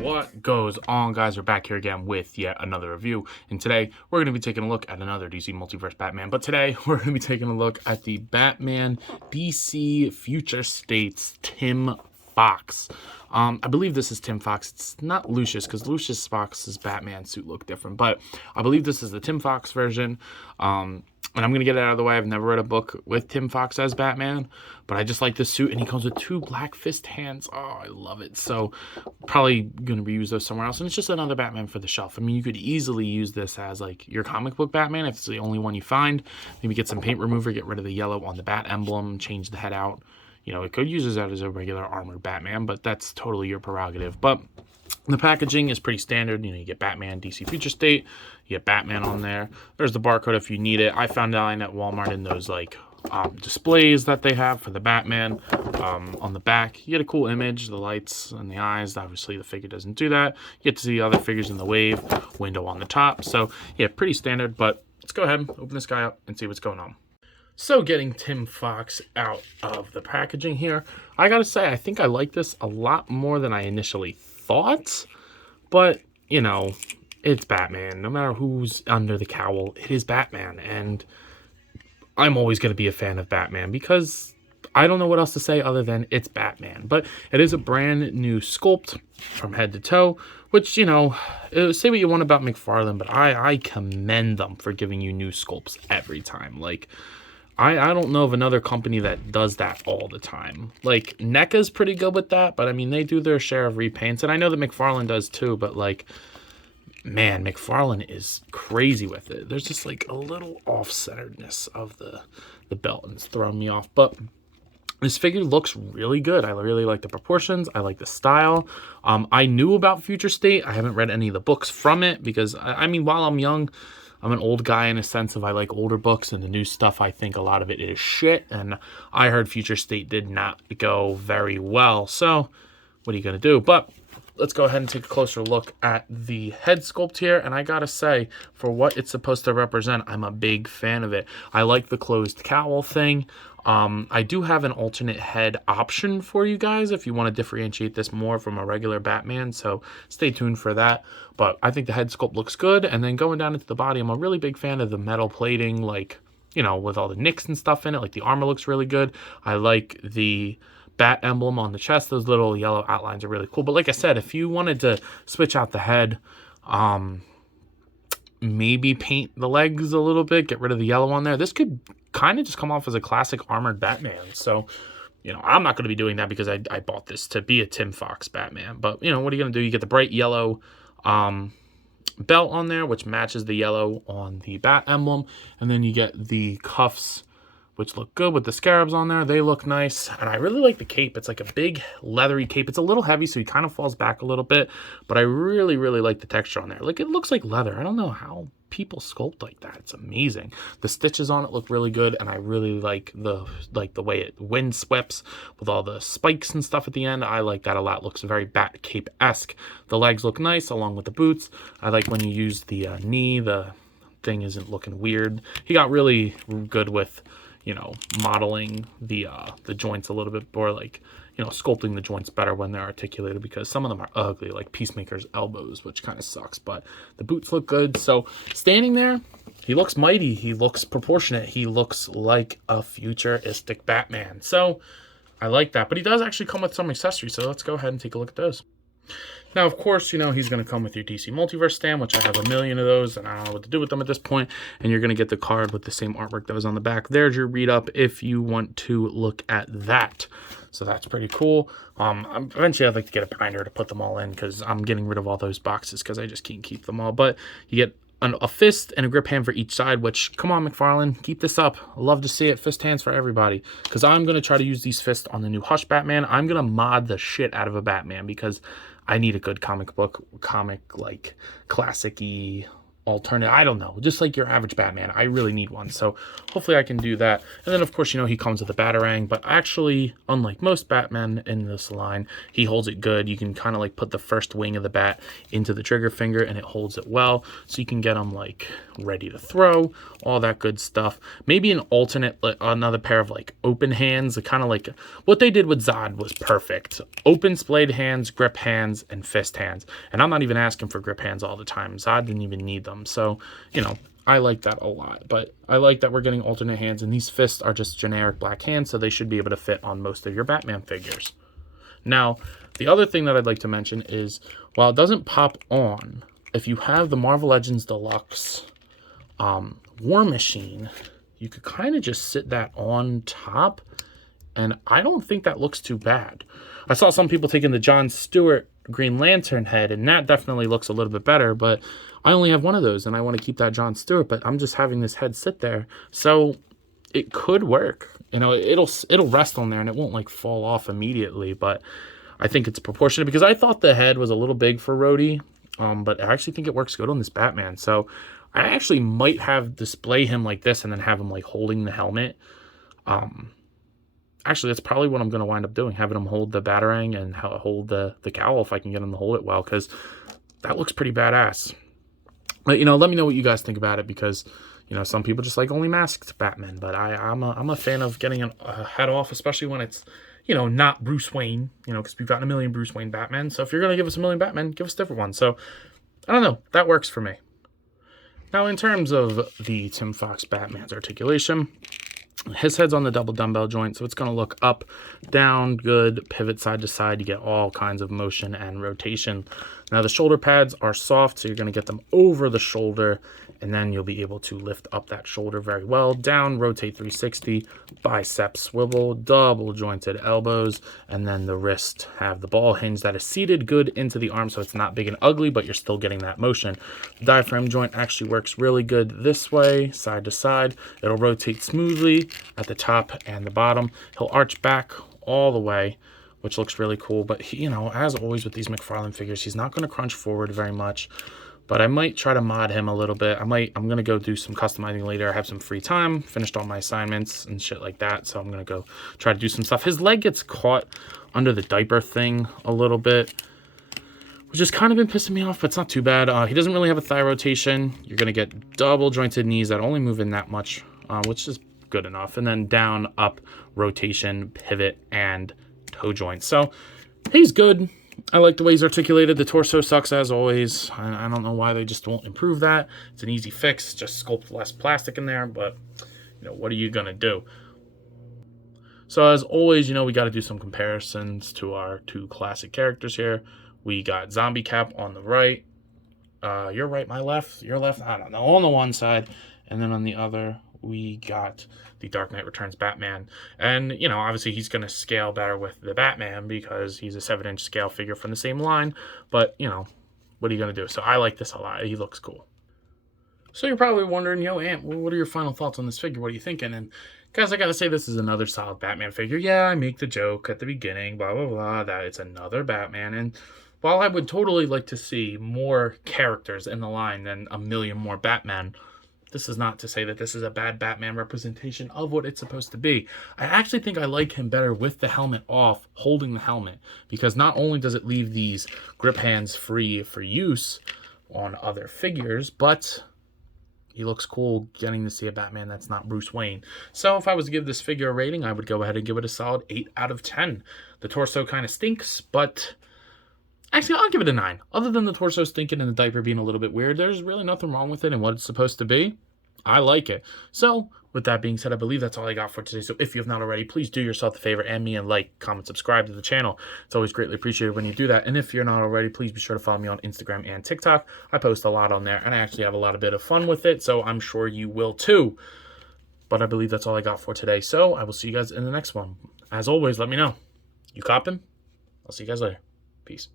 What goes on, guys? We're back here again with yet another review, and today we're going to be taking a look at another DC Multiverse Batman, but today we're going to be taking a look at the Batman DC Future States Tim Fox. I believe this is Tim Fox. It's not Lucius, because Lucius Fox's Batman suit looked different, but I believe this is the Tim Fox version. And I'm going to get it out of the way. I've never read a book with Tim Fox as Batman, but I just like this suit, and he comes with 2 black fist hands. Oh, I love it. So probably going to reuse those somewhere else, and it's just another Batman for the shelf. I mean, you could easily use this as like your comic book Batman if it's the only one you find. Maybe get some paint remover, get rid of the yellow on the bat emblem, change the head out. You know, it could use that as a regular armored Batman, but that's totally your prerogative. But the packaging is pretty standard. You know, you get Batman, DC Future State, you get Batman on there. There's the barcode if you need it. I found mine at Walmart in those like displays that they have for the Batman on the back. You get a cool image, the lights and the eyes. Obviously, the figure doesn't do that. You get to see other figures in the wave, window on the top. So, yeah, pretty standard, but let's go ahead and open this guy up and see what's going on. So getting Tim Fox out of the packaging here, I gotta say, I think I like this a lot more than I initially thought, but, you know, it's Batman. No matter who's under the cowl, it is Batman, and I'm always going to be a fan of Batman because I don't know what else to say other than it's Batman. But it is a brand new sculpt from head to toe, which, you know, say what you want about McFarlane, but I commend them for giving you new sculpts every time. Like, I don't know of another company that does that all the time. Like, NECA's pretty good with that, but I mean, they do their share of repaints, and I know that McFarlane does too, but like, man, McFarlane is crazy with it. There's just like a little off-centeredness of the belt, and it's throwing me off. But this figure looks really good. I really like the proportions. I like the style. I knew about Future State. I haven't read any of the books from it because, I mean, while I'm young, I'm an old guy in a sense of I like older books, and the new stuff, I think a lot of it is shit. And I heard Future State did not go very well. So what are you going to do? But let's go ahead and take a closer look at the head sculpt here. And I gotta say, for what it's supposed to represent, I'm a big fan of it. I like the closed cowl thing. I do have an alternate head option for you guys if you want to differentiate this more from a regular Batman, so stay tuned for that. But I think the head sculpt looks good. And then going down into the body, I'm a really big fan of the metal plating, like, you know, with all the nicks and stuff in it. Like, the armor looks really good. I like the bat emblem on the chest. Those little yellow outlines are really cool. But like I said, if you wanted to switch out the head, maybe paint the legs a little bit, get rid of the yellow on there, this could kind of just come off as a classic armored Batman. So, you know, I'm not going to be doing that because I bought this to be a Tim Fox Batman. But, you know, what are you going to do? You get the bright yellow belt on there, which matches the yellow on the bat emblem. And then you get the cuffs, which look good with the scarabs on there. They look nice. And I really like the cape. It's like a big leathery cape. It's a little heavy, so he kind of falls back a little bit. But I really, really like the texture on there. Like, it looks like leather. I don't know how people sculpt like that. It's amazing. The stitches on it look really good, and I really like the way it wind sweeps with all the spikes and stuff at the end. I like that a lot. Looks very bat cape-esque. The legs look nice along with the boots. I like when you use the knee, the thing isn't looking weird. He got really good with, you know, modeling the joints a little bit more, like, you know, sculpting the joints better when they're articulated, because some of them are ugly, like Peacemaker's elbows, which kind of sucks. But the boots look good. So standing there, he looks mighty. He looks proportionate. He looks like a futuristic Batman. So I like that. But he does actually come with some accessories. So let's go ahead and take a look at those. Now, of course, you know, he's going to come with your DC Multiverse stand, which I have a million of those, and I don't know what to do with them at this point. And you're going to get the card with the same artwork that was on the back. There's your read-up if you want to look at that. So that's pretty cool. Eventually, I'd like to get a binder to put them all in, because I'm getting rid of all those boxes because I just can't keep them all. But you get a fist and a grip hand for each side, which, come on, McFarlane, keep this up. I love to see it. Fist hands for everybody, because I'm going to try to use these fists on the new Hush Batman. I'm going to mod the shit out of a Batman, because I need a good comic, like, classic-y alternate, I don't know, just like your average Batman. I really need one, so hopefully I can do that. And then of course, you know, he comes with a Batarang, but actually, unlike most Batmen in this line, he holds it good. You can kind of like put the first wing of the bat into the trigger finger and it holds it well, so you can get him like ready to throw, all that good stuff. Maybe an alternate, another pair of like open hands, kind of like what they did with Zod was perfect. Open splayed hands, grip hands, and fist hands. And I'm not even asking for grip hands all the time. Zod didn't even need them. So, you know, I like that a lot. But I like that we're getting alternate hands, and these fists are just generic black hands, so they should be able to fit on most of your Batman figures. Now, the other thing that I'd like to mention is, while it doesn't pop on, if you have the Marvel Legends Deluxe War Machine, you could kind of just sit that on top, and I don't think that looks too bad. I saw some people taking the John Stewart Green Lantern head, and that definitely looks a little bit better, but I only have one of those, and I want to keep that John Stewart, but I'm just having this head sit there, so it could work. You know, it'll rest on there, and it won't, like, fall off immediately, but I think it's proportionate, because I thought the head was a little big for Rhodey, but I actually think it works good on this Batman, so I actually might have display him like this, and then have him, like, holding the helmet. Actually, that's probably what I'm going to wind up doing, having him hold the Batarang and hold the cowl if I can get him to hold it well, because that looks pretty badass. But, you know, let me know what you guys think about it, because, you know, some people just like only masked Batman, but I'm a fan of getting a head off, especially when it's, you know, not Bruce Wayne, you know, because we've gotten a million Bruce Wayne Batman. So if you're going to give us a million Batman, give us a different one. So, I don't know. That works for me. Now, in terms of the Tim Fox Batman's articulation, his head's on the double dumbbell joint, so it's going to look up, down, good, pivot side to side. You get all kinds of motion and rotation. Now, the shoulder pads are soft, so you're going to get them over the shoulder, and then you'll be able to lift up that shoulder very well. Down, rotate 360, bicep swivel, double jointed elbows, and then the wrist have the ball hinge that is seated good into the arm, so it's not big and ugly, but you're still getting that motion. The diaphragm joint actually works really good this way, side to side. It'll rotate smoothly at the top and the bottom. He'll arch back all the way, which looks really cool. But he, you know, as always with these McFarlane figures, he's not going to crunch forward very much. But I might try to mod him a little bit. I'm going to go do some customizing later. I have some free time, finished all my assignments and shit like that. So I'm going to go try to do some stuff. His leg gets caught under the diaper thing a little bit, which has kind of been pissing me off, but it's not too bad. He doesn't really have a thigh rotation. You're going to get double jointed knees that only move in that much, which is good enough. And then down, up, rotation, pivot, and toe joints. So he's good. I like the way he's articulated. The torso sucks as always. I don't know why they just won't improve that. It's an easy fix. Just sculpt less plastic in there, but you know, what are you gonna do? So as always, you know, we got to do some comparisons to our two classic characters here. We got Zombie Cap on the right. Your right, my left, your left, I don't know, on the one side, and then on the other we got the Dark Knight Returns Batman. And, you know, obviously he's going to scale better with the Batman because he's a 7-inch scale figure from the same line. But, you know, what are you going to do? So I like this a lot. He looks cool. So you're probably wondering, yo, Ant, what are your final thoughts on this figure? What are you thinking? And, guys, I got to say, this is another solid Batman figure. Yeah, I make the joke at the beginning, blah, blah, blah, that it's another Batman. And while I would totally like to see more characters in the line than a million more Batman, this is not to say that this is a bad Batman representation of what it's supposed to be. I actually think I like him better with the helmet off, holding the helmet, because not only does it leave these grip hands free for use on other figures, but he looks cool getting to see a Batman that's not Bruce Wayne. So if I was to give this figure a rating, I would go ahead and give it a solid 8 out of 10. The torso kind of stinks, but actually, I'll give it a 9. Other than the torso stinking and the diaper being a little bit weird, there's really nothing wrong with it and what it's supposed to be. I like it. So, with that being said, I believe that's all I got for today. So, if you have not already, please do yourself the favor and me and like, comment, subscribe to the channel. It's always greatly appreciated when you do that. And if you're not already, please be sure to follow me on Instagram and TikTok. I post a lot on there, and I actually have a bit of fun with it, so I'm sure you will too. But I believe that's all I got for today. So, I will see you guys in the next one. As always, let me know. You coppin'? I'll see you guys later. Peace.